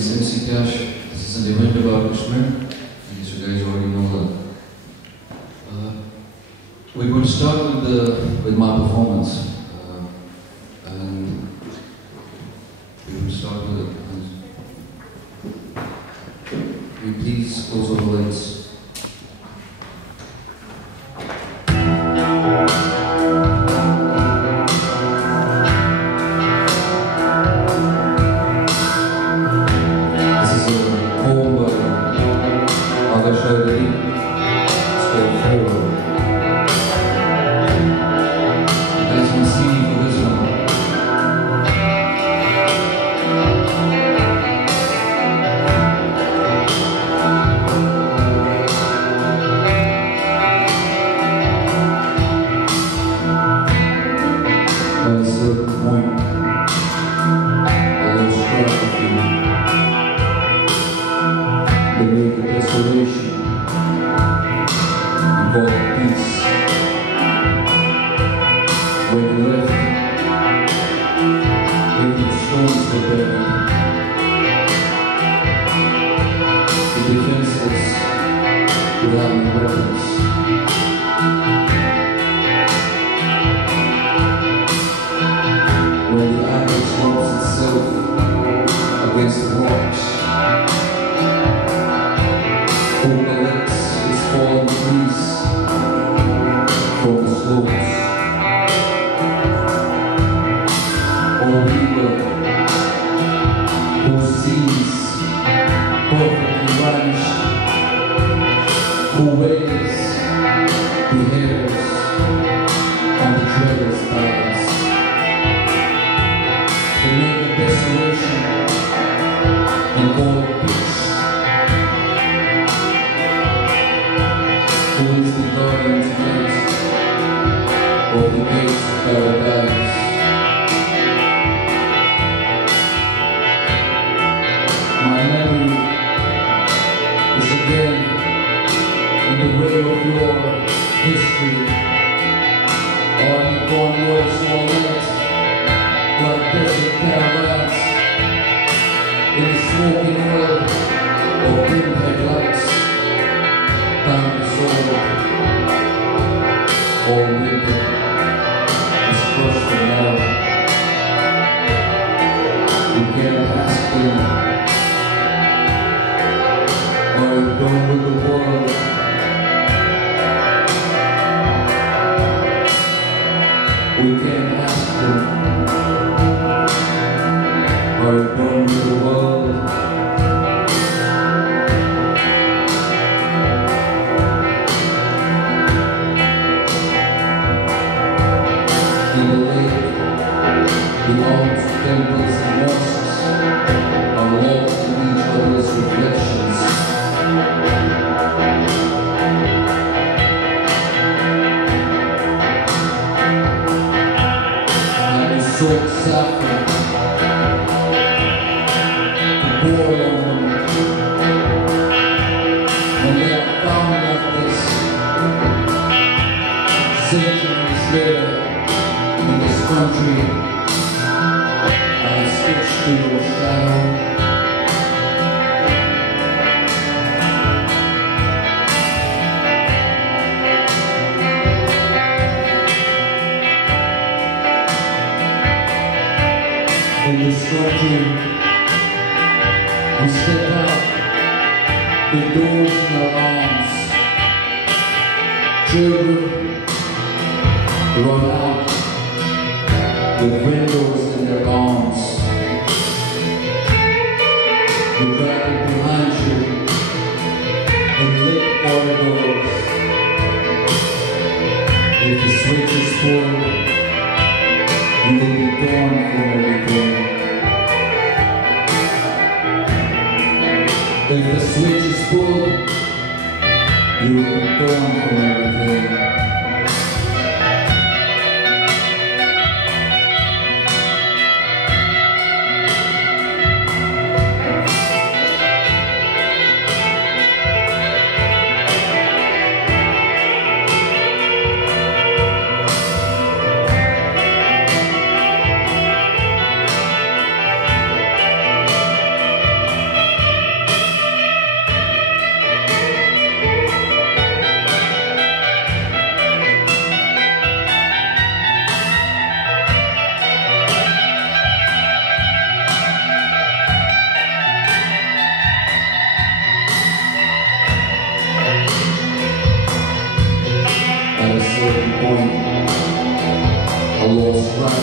is MC Cash. This is an event about Kashmir. I guess you guys already know that. We're going to start with my performance. And we will start with it. Will you please close all the lights?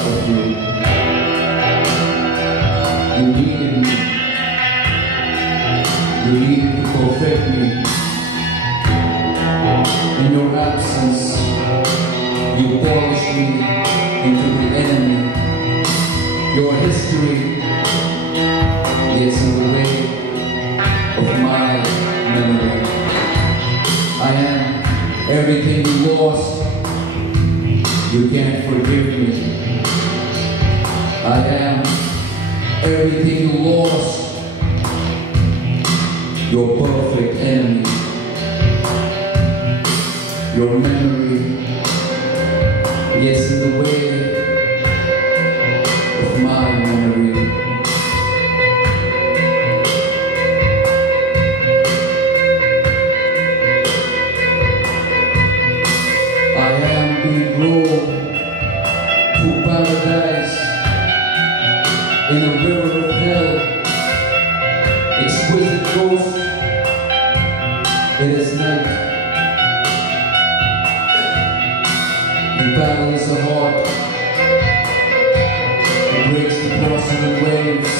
of you. You needed me. You needed to perfect me. In your absence, you polished me into the enemy. Your history gets in the way of my memory. I am everything you lost. You can't forgive me. I am everything you lost. Your perfect enemy. Your memory gets in the way of my memory. I am being rolled to paradise in a river of hell. Exquisite ghost, it is night. The battle is a heart. It breaks the porcelain waves.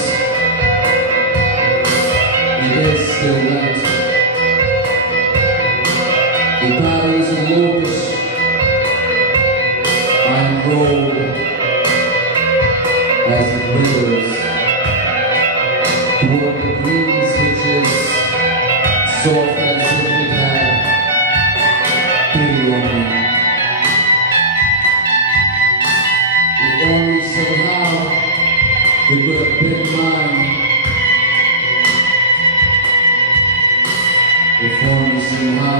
It is still night. The battle is a locust. I am rolled as it withers toward the green switches, soft as if it had pity on me. If only somehow it would have been mine. If only somehow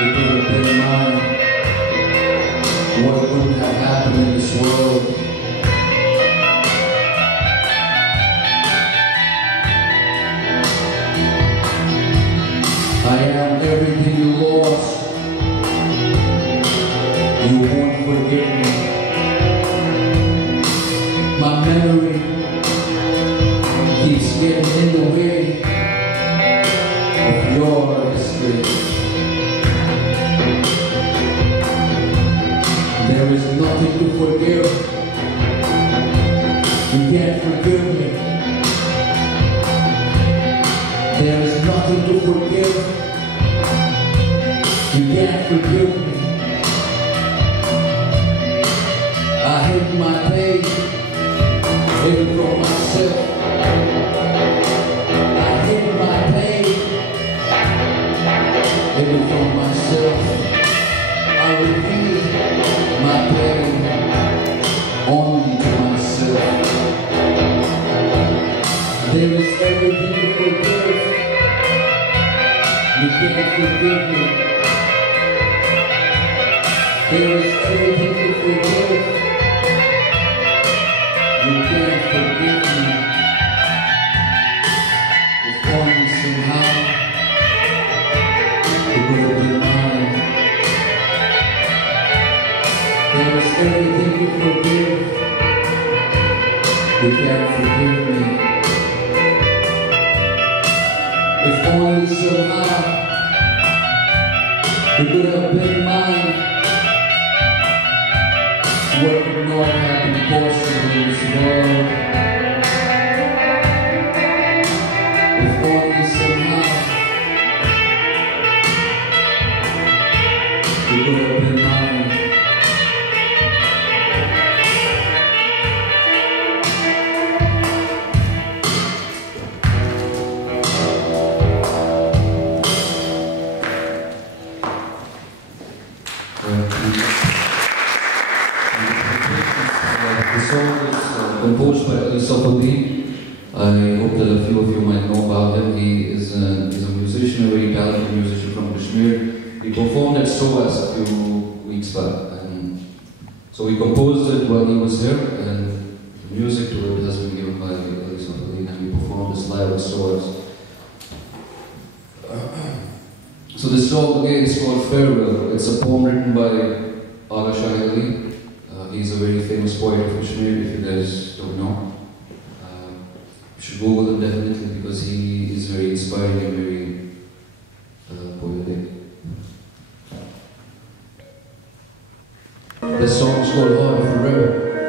it would have been mine. What would have happened in this world? I am everything you lost. You won't forgive me. My memory keeps getting in the way of your history. There is nothing to forgive. You can't forgive me. There is nothing to forgive. You can't forgive me. I hate my pain, even from myself. I hate my pain, even from myself. I reveal my pain only to myself. There is everything to forgive. You can't forgive me. There is everything to forgive. You can't forgive me. If only somehow it would have been mine. There is everything to forgive. You can't forgive me. If only somehow it could have been mine. What could not have been possible in this world? If only somehow it could have been mine. The song is composed by Elisopoli. I hope that a few of you might know about him. He's a musician, a very talented musician from Kashmir. He performed at SOAS a few weeks back. And so we composed it while he was here, and the music to it has been given by Elisopoli, and we performed this live at SOAS. So this song again is called Farewell. It's a poem written by Agha Shahid Ali. He's a very famous poet of Kashmir, if you guys don't know. You should Google him definitely, because he is very inspiring and very poetic. The song is called Heart of a Rebel.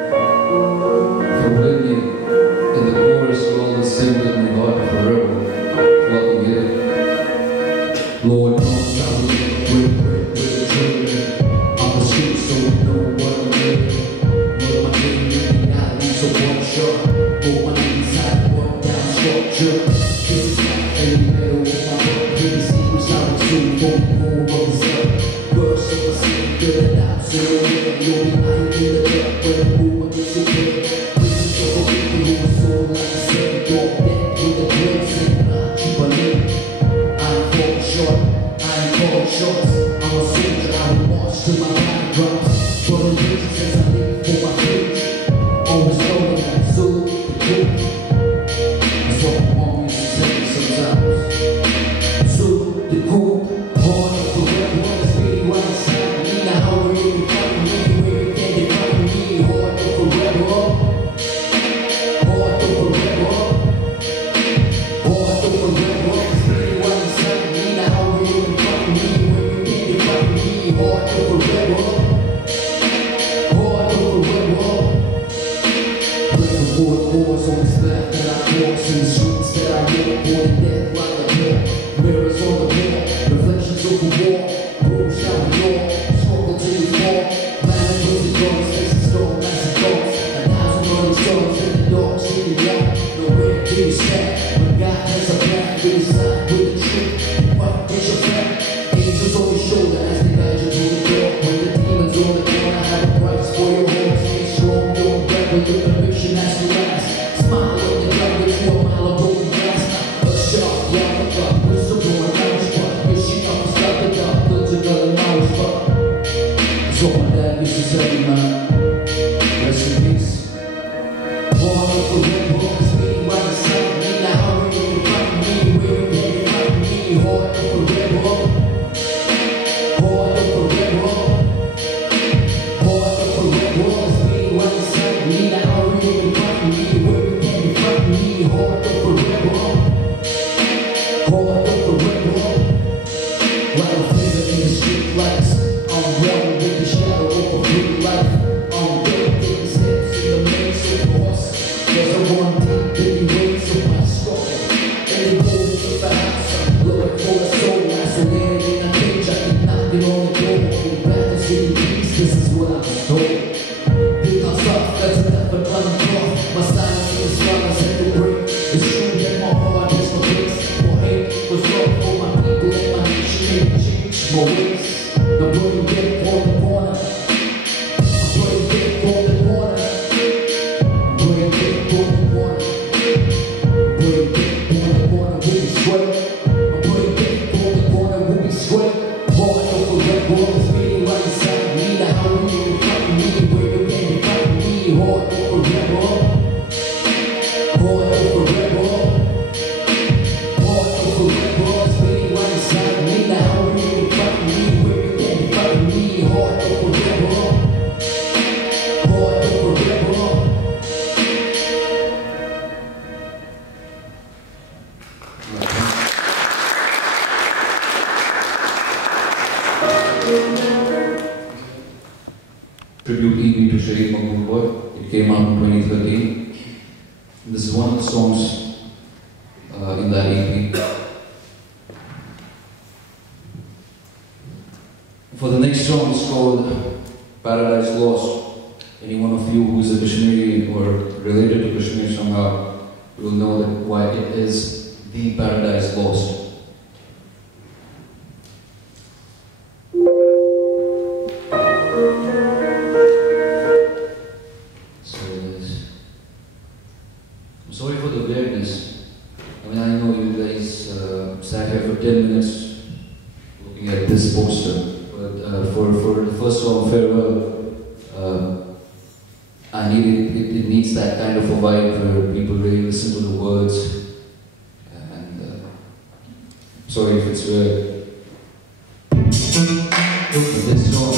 Tribute EP to Sharif Mahmood. It came out in 2013. This is one of the songs in that EP. For the next song, it's called Paradise Lost. Any one of you who is a Kashmiri or related to Kashmir somehow will know that why it is the Paradise Lost. Sorry for the weirdness. I mean, I know you guys sat here for 10 minutes looking at this poster, but for the first song, Farewell, I need it needs that kind of a vibe where people really listen to the words. And sorry if it's weird. But this song,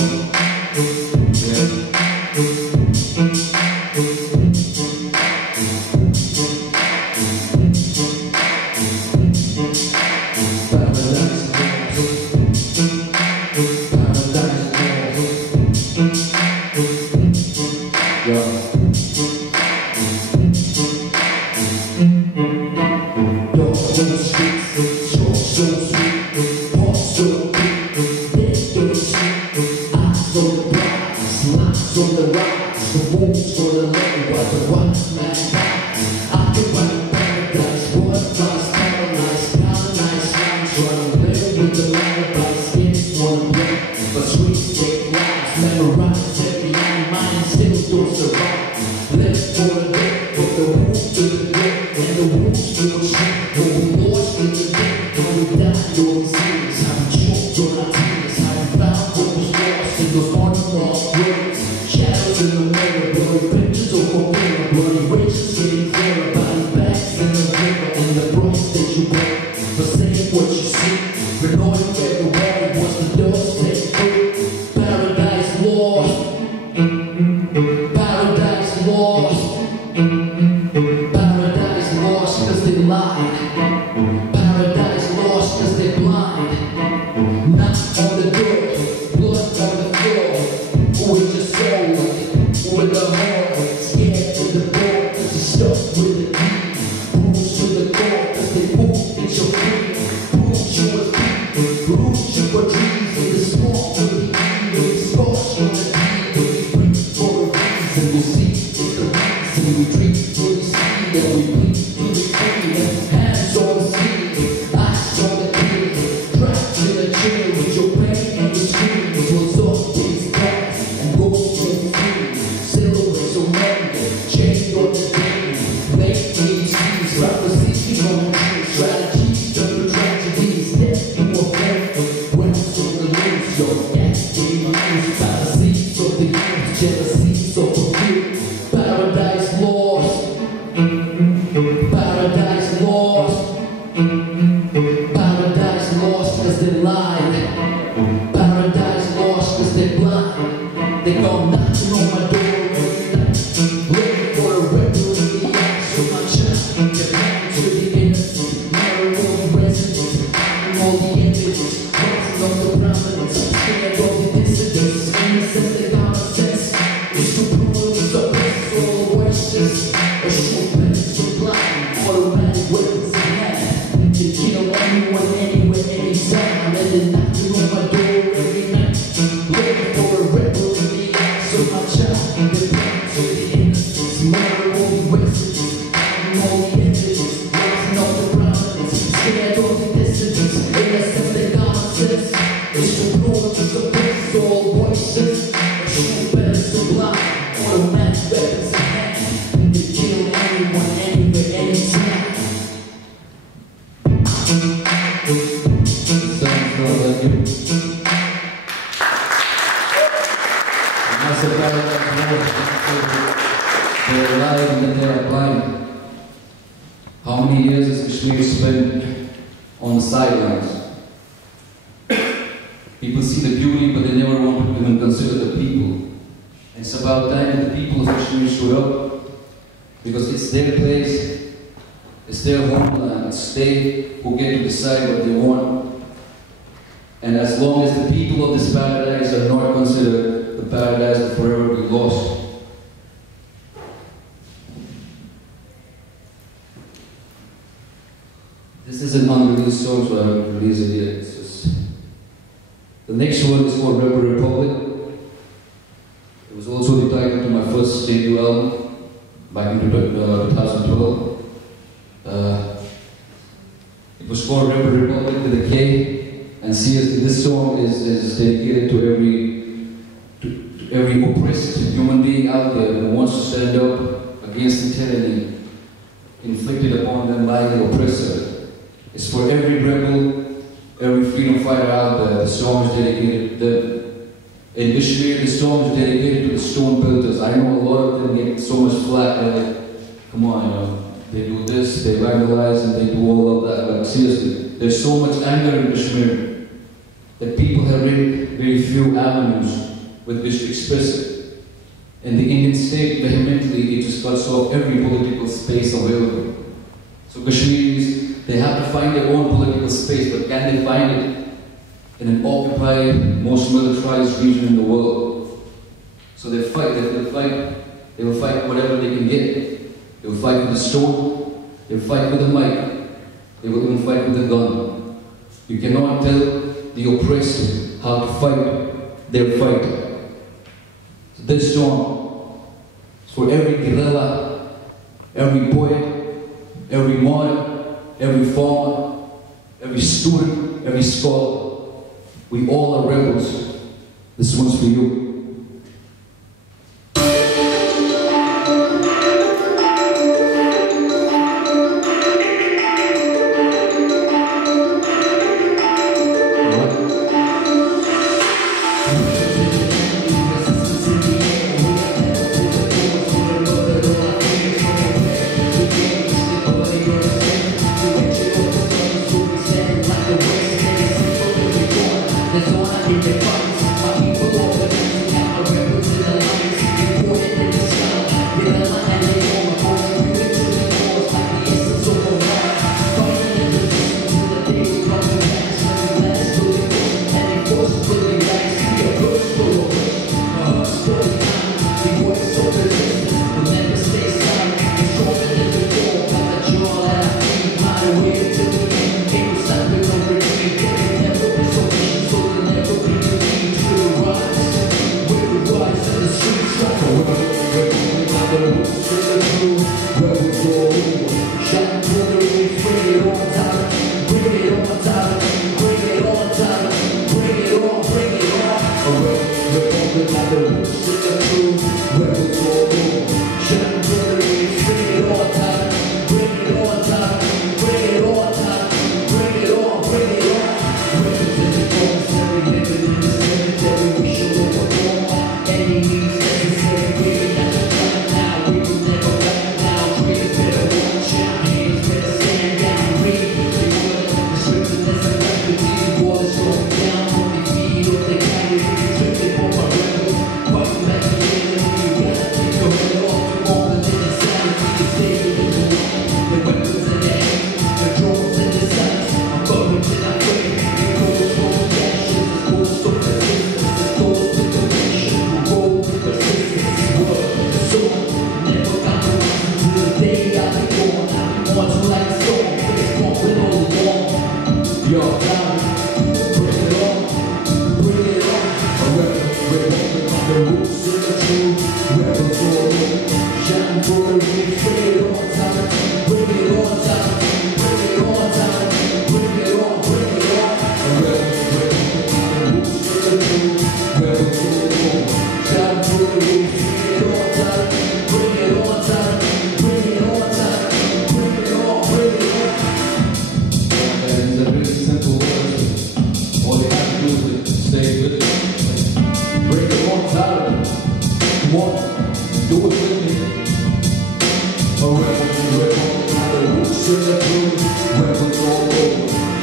lied. Paradise lost cause they're blind. Knock on the door, blood on the floor. With your soul, with the heart, scared to the ball cause you're stuck with the deed. Bruised to the core cause they move at your feet. Bruised you with people, bruised you for dreams. In the small will be evil, scorched on the deed. When we breathe for a reason, we'll see it's the reason. We dream till we see that we bleed till we free. Hands on the sleeve, eyes on the key. Trapped in a chair with your pain and your screams. What's up these past and goes so free. Silver so many, chained on the day. Late age schemes, prophecies on the tree. Strategies turn to tragedies. Step in a flame, when it's on the loose. Your gas game news, fallacies of the youth, jealousies of the few. Paradise lost. Paradise lost. Paradise lost cause they lied. Paradise lost cause they blind. They go knocking on my door every night, looking for a rebel in the eyes. So my child, they're back to the innocent. Marital residents, hiding all the evidence, rising up the prominence, scared of the dissidents. Innocent, they got a sense. It's too brutal, it's a place for all voices. A short penance to blind, automatic weapons in hand. They kill anyone, anywhere, anytime. And they're knocking on my door every night, looking for a rebel in the eyes. So my child, they're back to the innocence. Murder all the residents, hiding all the evidence, rising up the prominence, scared of the dissidents. Innocent, they got a sense. It's too brutal, it's a place for all voices. A short penance to blind, automatic weapons in hand. They kill anyone, anywhere, anytime. Sounds not like you. They're alive and then they're blind. How many years has Kashmir spent on the sidelines? People see the beauty, but they never want to even consider the people. And it's about time that the people of Kashmir showed up, because it's their place, it's their homeland, it's they who get to decide what they want. And as long as the people of this paradise are not considered, the paradise will forever be lost. This is an unreleased song, so I haven't released it yet. It's just... The next one is called Rebel Republic. It was also the title to my first debut album back in 2012. It was called Rebel Republic with a K, and seriously, this song is dedicated to every oppressed human being out there who wants to stand up against the tyranny inflicted upon them by the oppressor. It's for every rebel, every freedom fighter out there. The song is dedicated to them. In Kashmir, the song is dedicated to the stone builders. I know a lot of them get so much flack. They're like, come on, you know, they do this, they vandalize, and they do all of that. But seriously, there's so much anger in Kashmir that people have very few avenues with which to express it. And the Indian state vehemently, it just cuts off every political space available. So Kashmiris, they have to find their own political space, but can they find it in an occupied, most militarized region in the world? So they fight, they will fight whatever they can get. They will fight with a stone, they will fight with a mic, they will even fight with a gun. You cannot tell the oppressed how to fight their fight. So this song is for every guerrilla, every poet, every martyr, every farmer, every student, every scholar. We all are rebels. This one's for you. There's one in the funds, my people over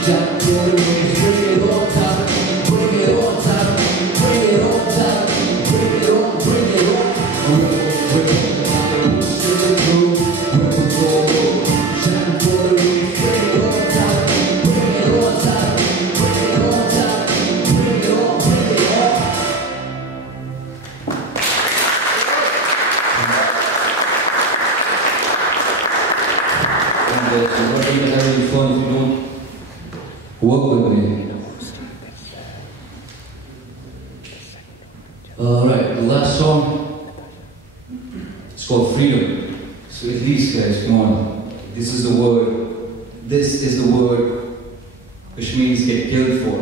Jack Dorian, bring it on top, bring it on top, bring it on top, bring it on, bring it on. Bring it on, straight through, bring it on. Jack Dorian, bring it on top, bring it on top, bring it on top, bring it on, bring it on. And you're not going to have any fun if you don't work with me. Alright, the last song, it's called Freedom. So at least guys, come on. This is the word Kashmiris get killed for.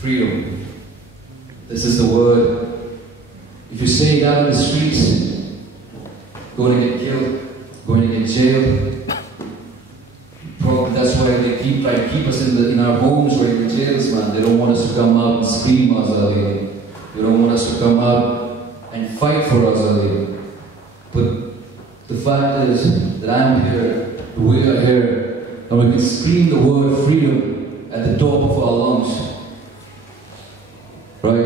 Freedom. This is the word. If you say it out in the streets, going to get killed, going to get jailed. Probably that's why they try to keep us in our homes or in the jails, man. They don't want us to come out and scream Azadi. They don't want us to come out and fight for Azadi. But the fact is that I'm here, we are here, and we can scream the word freedom at the top of our lungs. Right?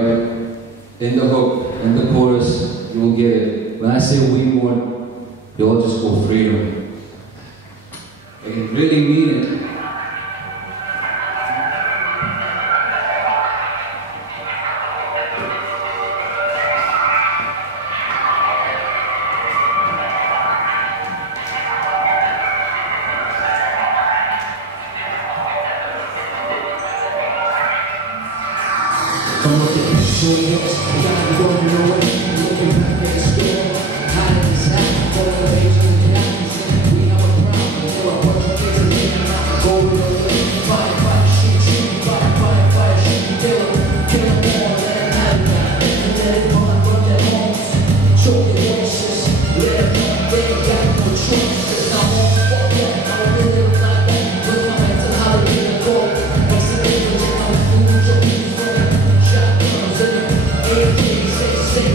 In the hook, in the chorus, you will get it. When I say we want, you all just go freedom. I can really mean it. Come with the pistol hits, got going away, looking back at the store, hiding his hat, for the Asian guys. We have a problem, there are worse kids in and go with the way, fight, shoot, fight, shoot, kill them all, let them have that, and let it run from their homes, choke their voices, let them know they ain't got no choice, cause I won't fuck that, I don't really look like that, look my mental how to get a goal, makes it different, I'm food, your shotguns in it, AKs, say,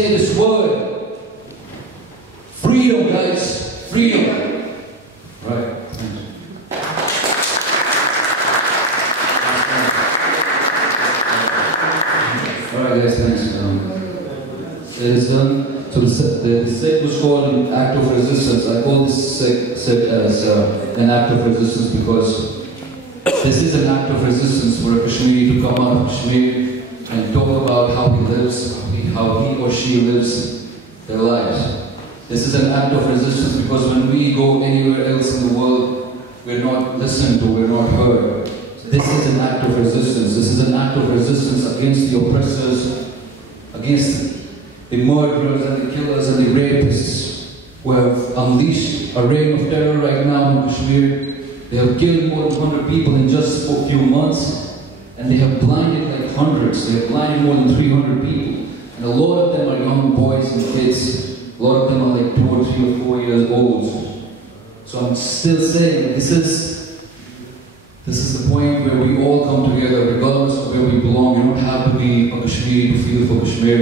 say this word. Freedom, guys. Freedom. Right. Thanks. Alright guys, thanks. So the set was called an act of resistance. I call this set as an act of resistance because this is an act of resistance for a Kashmiri to come out of Kashmir and talk about how he lives, how he or she lives their lives. This is an act of resistance because when we go anywhere else in the world, we're not listened to, we're not heard. This is an act of resistance. This is an act of resistance against the oppressors, against the murderers and the killers and the rapists who have unleashed a reign of terror right now in Kashmir. They have killed more than 100 people in just a few months, and they have blinded like hundreds. They have blinded more than 300 people. And a lot of them are young boys and kids. A lot of them are like 2 or 3 or 4 years old. So I'm still saying this is the point where we all come together, regardless of where we belong. You don't have to be a Kashmiri to feel for Kashmir.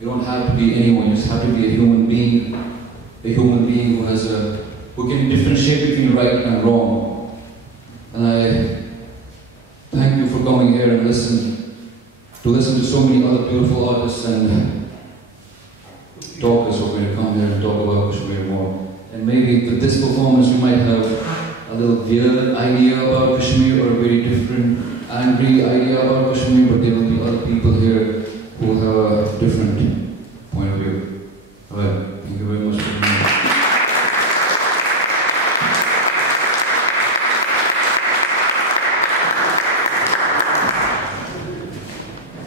You don't have to be anyone. You just have to be a human being who can differentiate between right and wrong. And I thank you for coming here and listen to so many other beautiful artists and talkers who are going to come here and talk about Kashmir more. And maybe with this performance, you might have a little weird idea about Kashmir or a very different, angry idea about Kashmir, but there will be other people here who will have a different point of view. Alright, thank you very much for being here.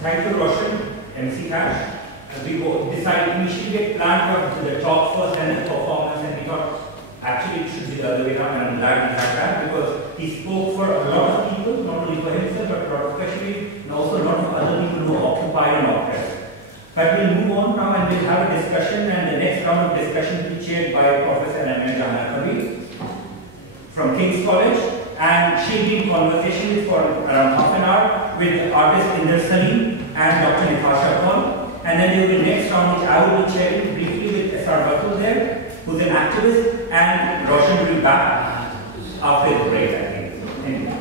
Thank you, Roshan, MC Cash. We decided initially we planned for the talk first and the performance, and we thought actually it should be the other way around, and I'm glad we had that because he spoke for a lot of people, not only for himself but a lot of Kashmiri and also a lot of other people who occupy and oppress. But we'll move on now and we'll have a discussion, and the next round of discussion will be chaired by Professor Amina Jahanna Kabir from King's College, and she'll be in conversation with for around half an hour with artist Inder Salim and Dr. Nifasha Khan. And then there will be next round which I will be chairing briefly with S.R. Batul there, who's an activist, and Roshan will be back after the break, I think.